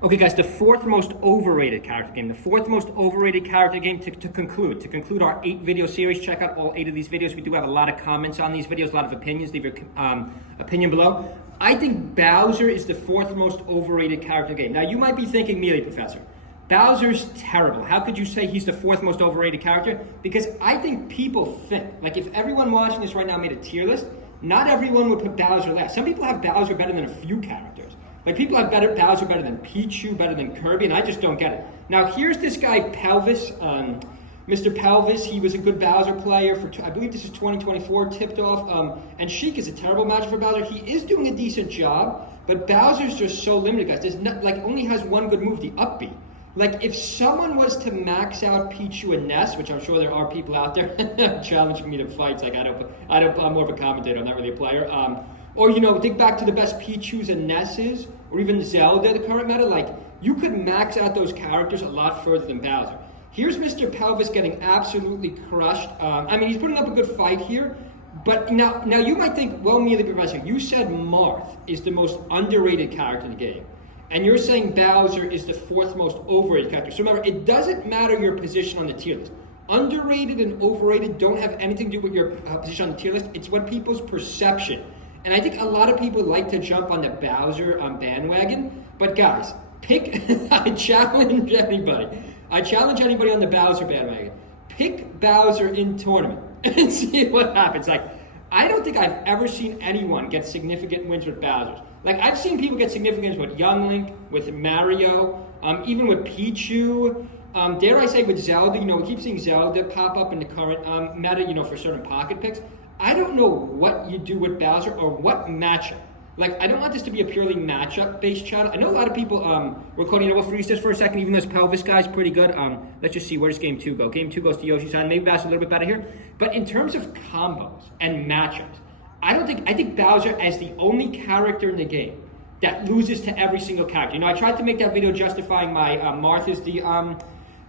Okay, guys, the fourth most overrated character game. The fourth most overrated character game to conclude our 8-video series. Check out all 8 of these videos. We do have a lot of comments on these videos, a lot of opinions. Leave your opinion below. I think Bowser is the fourth most overrated character game. Now, you might be thinking, Mealy Professor, Bowser's terrible. How could you say he's the fourth most overrated character? Because I think people think, like if everyone watching this right now made a tier list, not everyone would put Bowser last. Some people have Bowser better than a few characters. Like people have Bowser better than Pichu, better than Kirby, and I just don't get it. Now here's this guy Pelvis, Mr. Pelvis. He was a good Bowser player for, I believe this is 2024, tipped off. And Sheik is a terrible match for Bowser. He is doing a decent job, but Bowser's just so limited, guys. There's not, like only has one good move, the up B. Like if someone was to max out Pichu and Ness, which I'm sure there are people out there challenging me to fights, like I'm more of a commentator, I'm not really a player. Or, you know, think back to the best Pichus and Nesses, or even Zelda, the current meta. Like, you could max out those characters a lot further than Bowser. Here's Mr. Pelvis getting absolutely crushed. I mean, he's putting up a good fight here. But now you might think, well, Mealy Professor, you said Marth is the most underrated character in the game. And you're saying Bowser is the fourth most overrated character. So remember, it doesn't matter your position on the tier list. Underrated and overrated don't have anything to do with your position on the tier list. It's what people's perception. And I think a lot of people like to jump on the Bowser bandwagon. But guys, I challenge anybody on the Bowser bandwagon. Pick Bowser in tournament and see what happens. Like, I don't think I've ever seen anyone get significant wins with Bowser. Like, I've seen people get significant wins with Young Link, with Mario, even with Pichu. Dare I say with Zelda, you know, we keep seeing Zelda pop up in the current meta, you know, for certain pocket picks. I don't know what you do with Bowser or what matchup. Like, I don't want this to be a purely matchup-based channel. I know a lot of people recording, you know, we'll freeze this for a second, even though this Pelvis guy's pretty good. Let's just see, where does Game 2 go? Game 2 goes to Yoshi's Island. Maybe Bowser's a little bit better here. But in terms of combos and matchups, I think Bowser as the only character in the game that loses to every single character. You know, I tried to make that video justifying my Marth is the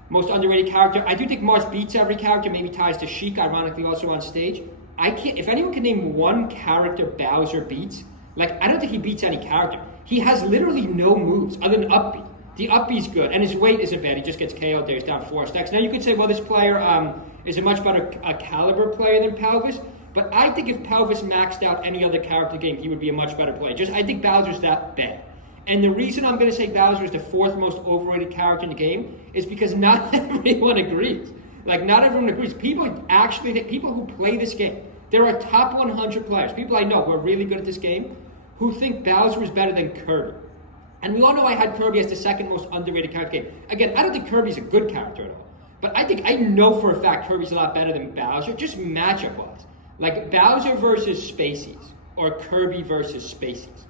most underrated character. I do think Marth beats every character, maybe ties to Sheik, ironically also on stage. I can't, if anyone can name one character Bowser beats, like I don't think he beats any character. He has literally no moves other than up B. The up B's good, and his weight isn't bad. He just gets KO'd there, he's down 4 stacks. Now you could say, well, this player is a much better caliber player than Pelvis, but I think if Pelvis maxed out any other character game, he would be a much better player. I think Bowser's that bad. And the reason I'm going to say Bowser is the fourth most overrated character in the game is because not everyone agrees. Like, not everyone agrees. People actually think, people who play this game, there are top 100 players, people I know who are really good at this game, who think Bowser is better than Kirby. And we all know I had Kirby as the second most underrated character game. Again, I don't think Kirby's a good character at all. But I know for a fact Kirby's a lot better than Bowser, just matchup-wise. Like Bowser versus Spaceys, or Kirby versus Spaceys.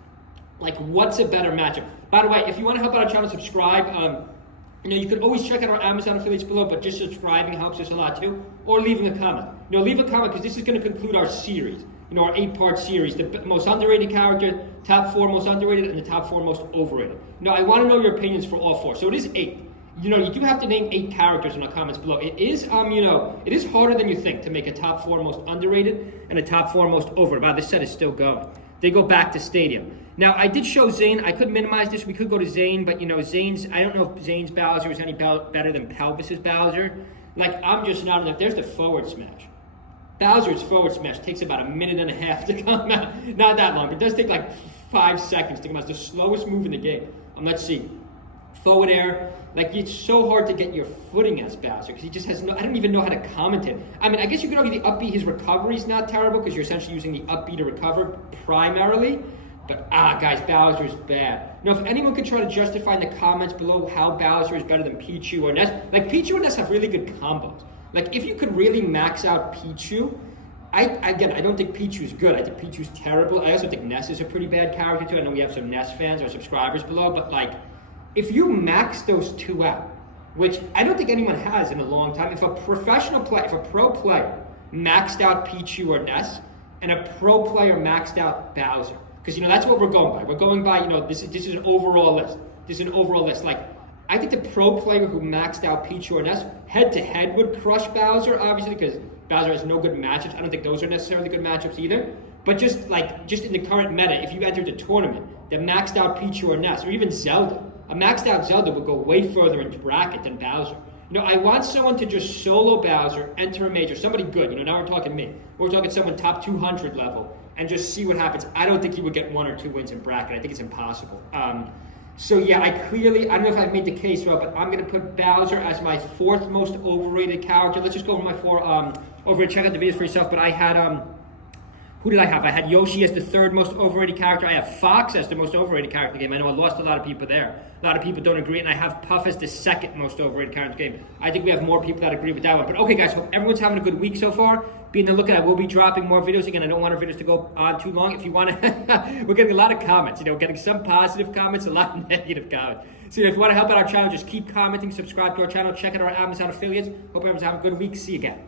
Like, what's a better matchup? By the way, if you want to help out our channel, subscribe. You know, you could always check out our Amazon affiliates below, but just subscribing helps us a lot too. Or leaving a comment. You know, leave a comment because this is going to conclude our series. You know, our 8-part series. The most underrated character, top 4 most underrated, and the top 4 most overrated. You know, I want to know your opinions for all 4. So it is 8. You know, you do have to name 8 characters in the comments below. It is, you know, it is harder than you think to make a top 4 most underrated and a top 4 most overrated. Wow, this set is still going. They go back to Stadium. Now, I did show Zane. I could minimize this. We could go to Zane, but, you know, I don't know if Zane's Bowser is any better than Pelvis's Bowser. Like, I'm just not enough. There's the forward smash. Bowser's forward smash takes about a minute and a half to come out. Not that long, but it does take like 5 seconds to come out. It's the slowest move in the game. Let's see. Forward air. Like, it's so hard to get your footing as Bowser because he just has no, I don't even know how to commentate. I mean, I guess you could argue the up B, his recovery is not terrible because you're essentially using the up B to recover primarily. But, guys, Bowser's bad. Now, if anyone could try to justify in the comments below how Bowser is better than Pichu or Ness, like, Pichu and Ness have really good combos. Like, if you could really max out Pichu, I don't think Pichu's good. I think Pichu's terrible. I also think Ness is a pretty bad character, too. I know we have some Ness fans or subscribers below, but, like, if you max those 2 out, which I don't think anyone has in a long time, if a professional player, if a pro player maxed out Pichu or Ness, and a pro player maxed out Bowser, because, you know, that's what we're going by. We're going by, you know, this is an overall list. This is an overall list. Like, I think the pro player who maxed out Pichu or Ness head-to-head would crush Bowser, obviously, because Bowser has no good matchups. I don't think those are necessarily good matchups either. But just in the current meta, if you entered a tournament that maxed out Pichu or Ness, or even Zelda, a maxed out Zelda would go way further into bracket than Bowser. I want someone to just solo Bowser, enter a major, somebody good. Now we're talking me. We're talking someone top 200 level, and just see what happens. I don't think he would get 1 or 2 wins in bracket. I think it's impossible. So yeah, I don't know if I've made the case well, but I'm going to put Bowser as my 4th most overrated character. Let's just go over my 4 overrated. Check out the videos for yourself. But I had who did I have? I had Yoshi as the 3rd most overrated character. I have Fox as the most overrated character in the game. I know I lost a lot of people there. A lot of people don't agree. And I have Puff as the 2nd most overrated character in the game. I think we have more people that agree with that one. But okay, guys, hope everyone's having a good week so far. Be on the lookout. I will be dropping more videos. Again, I don't want our videos to go on too long. If you want to, we're getting a lot of comments. We're getting some positive comments, a lot of negative comments. So if you want to help out our channel, just keep commenting, subscribe to our channel, check out our Amazon affiliates. Hope everyone's having a good week. See you again.